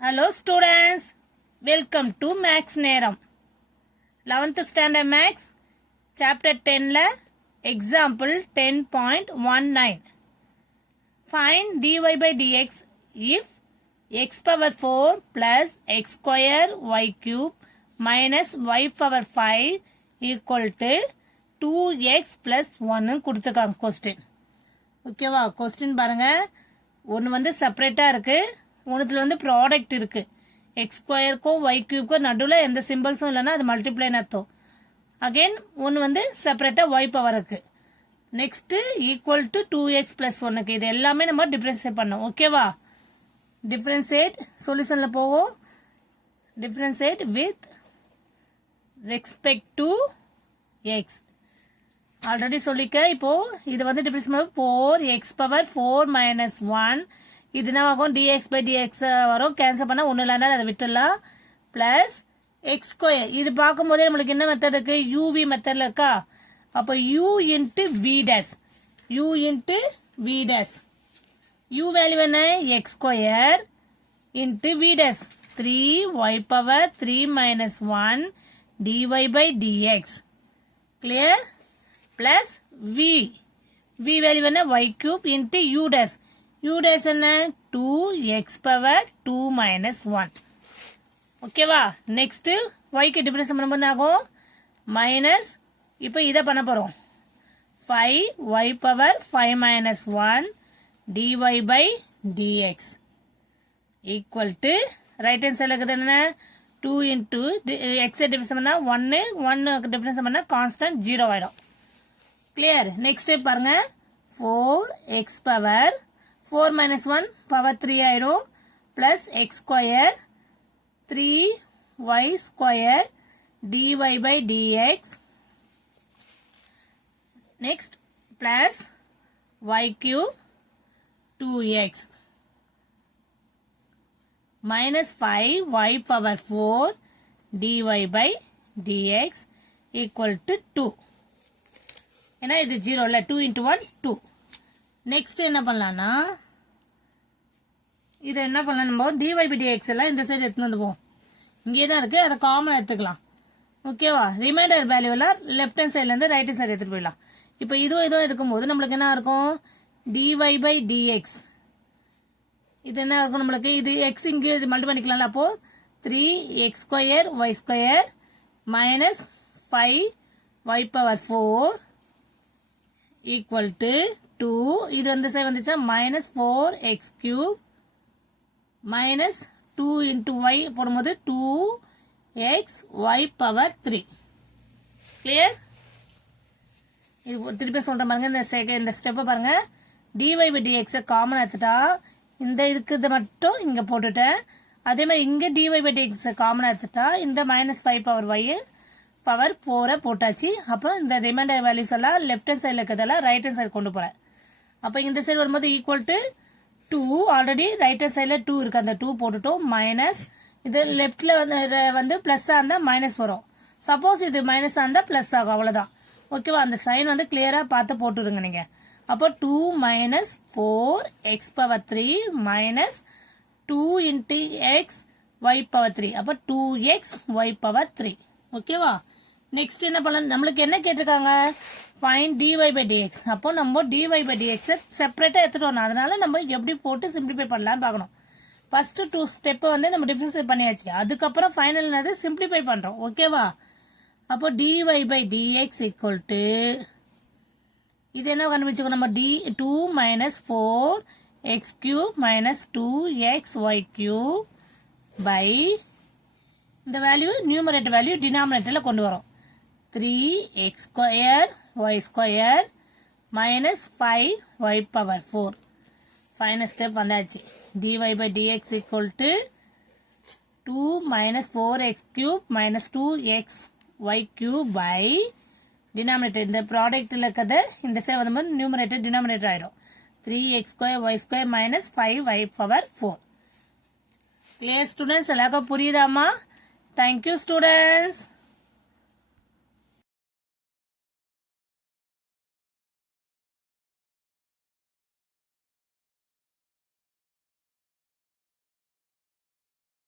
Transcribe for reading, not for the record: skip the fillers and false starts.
Hello students, welcome to Max Neram. 11th standard Max, chapter 10 la example 10.19. Find dy by dx if x power 4 plus x square y cube minus y power 5 equal to 2x plus 1 கொடுத்துக்காங்க question. ஓகேவா question பாருங்க. ஒன்று வந்து செப்பரேட்டாக இருக்குது, ஒன்றுத்தில் வந்து product இருக்குது. X ஸ்கொயருக்கோ Y கியூப்க்கோ நடுவில் எந்த சிம்பிள்ஸும் இல்லைன்னா அது மல்டிப்ளைன்னு அர்த்தம். அகெயின் ஒன்று வந்து செப்பரேட்டாக ஒய் பவர் இருக்குது. நெக்ஸ்ட்டு ஈக்குவல் டு 2x + 1க்கு இது எல்லாமே நம்ம டிஃப்ரென்ஷியேட் பண்ணோம். ஓகேவா, டிஃப்ரென்ஷியேட் சொல்யூஷனில் போவோம். Differentiate with respect to X already சொல்லிக்க. இப்போ இது வந்து டிஃபரன்ஸ் 4x பவர் 4 மைனஸ் 1 இது என்ன ஆகும், dx பை dx வரும். கேன்சல் பண்ணா ஒன்றும் இல்லைன்னா அதை விட்டுடலாம். பிளஸ் எக்ஸ் ஸ்கொயர் இது பார்க்கும்போதே நம்மளுக்கு என்ன மெத்தட் இருக்கு, யூவி மெத்தட்ல இருக்கா. அப்போ u into V dash, u into V dash, u value என்ன X square into V dash 3y power 3 minus 1 dy by dx. Clear. plus v value என்ன y cube into u dash, u dash என்ன 2x power 2 minus 1. ஓகேவா, next y க்கு difference பண்ணும்போது ஆகும் minus. இப்போ இதை பண்ண போறோம் 5y power 5 minus 1 dy by dx equal to right hand சைடில் இருக்குது என்ன 2 into x டிஃபரன்ஸ் பண்ணா 1 டிஃபரன்ஸ் பண்ணா கான்ஸ்டன்ட் 0 ஆயிடும். கிளியர். நெக்ஸ்ட் ஸ்டெப் பாருங்க, 4x பவர் 4 மைனஸ் 1 பவர் 3 ஆயிடும். Plus x square 3y square dy by dx. Next plus y cube 2x minus 5y power 4 dy by dx equal to 2. ஏன்னா இது 0 இல்ல, 2 into 1 2. Next என்ன பண்ணலாம்னா இது என்ன பண்ணலாம், நம்ம dy by dx எல்லாம் இந்த சைடு எடுத்துட்டு வந்துவோம். இங்கே தான் இருக்கு, அதை காமன் எடுத்துக்கலாம். ஓகேவா, ரிமைண்டர் வேல்யூ எல்லாம் லெஃப்ட் ஹேண்ட் சைட்ல இருந்து ரைட் ஹேண்ட் சைடு எடுத்துட்டு போயிடலாம். இப்போ இதுவும் இருக்கும்போது நம்மளுக்கு என்ன இருக்கும், dy by dx இது என்ன இருக்கும் நம்மளுக்கு, இது x இங்கே இது மல்டி பண்ணிக்கலாம்ல. அப்போ 3x square y square minus 5y power 4 equal to 2. இது அந்த சைடு வந்துச்சா minus 4x cube minus 2 into y போடும்போது 2x y பவர் 3. கிளியர். இது திருப்பி சொல்ற பாருங்க, இந்த ஸ்டெப்பை பாருங்க. dy by dx காமன் எடுத்துட்டா இந்த இருக்கிறத மட்டும் இங்க போட்டுட்டேன். அதே மாதிரி இங்க dy by dx காமன் எடுத்துட்டா இந்த மைனஸ் 5 பவர் y பவர் 4 போட்டாச்சு. அப்புறம் இந்த ரிமைண்டர் வேல்யூஸ் எல்லாம் லெஃப்ட் ஹேண்ட் சைடில் இருக்கிறதெல்லாம் ரைட் ஹேண்ட் சைடு கொண்டு போறேன். அப்போ இந்த சைடு வரும்போது equal to 2, already right hand சைடில் 2 இருக்கு, அந்த 2 போட்டுட்டோம். மைனஸ் இது லெஃப்ட்ல வந்து பிளஸ்ஸா இருந்தா மைனஸ் வரும். சப்போஸ் இது மைனஸா இருந்தா பிளஸ் ஆகும், அவ்வளவுதான். ஓகேவா, அந்த சைன் வந்து கிளியரா பார்த்து போட்டுருங்க நீங்க. அப்போ 2 minus 4x power 3 minus 2 into x y power 3. அப்போ 2x y பவர் 3. ஓகேவா. நெக்ஸ்ட் என்ன பண்ணலாம், நம்மளுக்கு என்ன கேட்டிருக்காங்க, ஃபைண்ட் dy by dx. அப்போ நம்ம dy by dx செப்பரேட்டா எடுத்துட்டு வரணும். அதனால நம்ம எப்படி போட்டு சிம்பிளிஃபை பண்ணலாம்னு பார்க்கணும். ஃபர்ஸ்ட் 2 ஸ்டெப் வந்து நம்ம டிஃபரன்ஷியேட் பண்ணியாச்சு, அதுக்கப்புறம் ஃபைனல் சிம்பிளிஃபை பண்றோம். ஓகேவா. அப்போ dy by dx equal to இது என்ன கண்டுபிடிச்சுக்கோ நம்ம 2 minus 4x cube minus 2x y cube by இந்த வேல்யூ நியூமரேட்டர் வேல்யூ டினாமினேட்டர்ல கொண்டு வரோம். 3x square y square minus 5y power 4. Final step வந்தாச்சு. dy by dx equal to 2 minus 4x cube minus 2x y cube by denominator. இந்த ப்ராடக்ட்ல இருக்கிறது இந்த side வந்து numerator denominator ஆயிடும். 3x square y square minus 5y power 4. Clear students, எல்லாருக்கும் புரியுதாமா? Thank you students.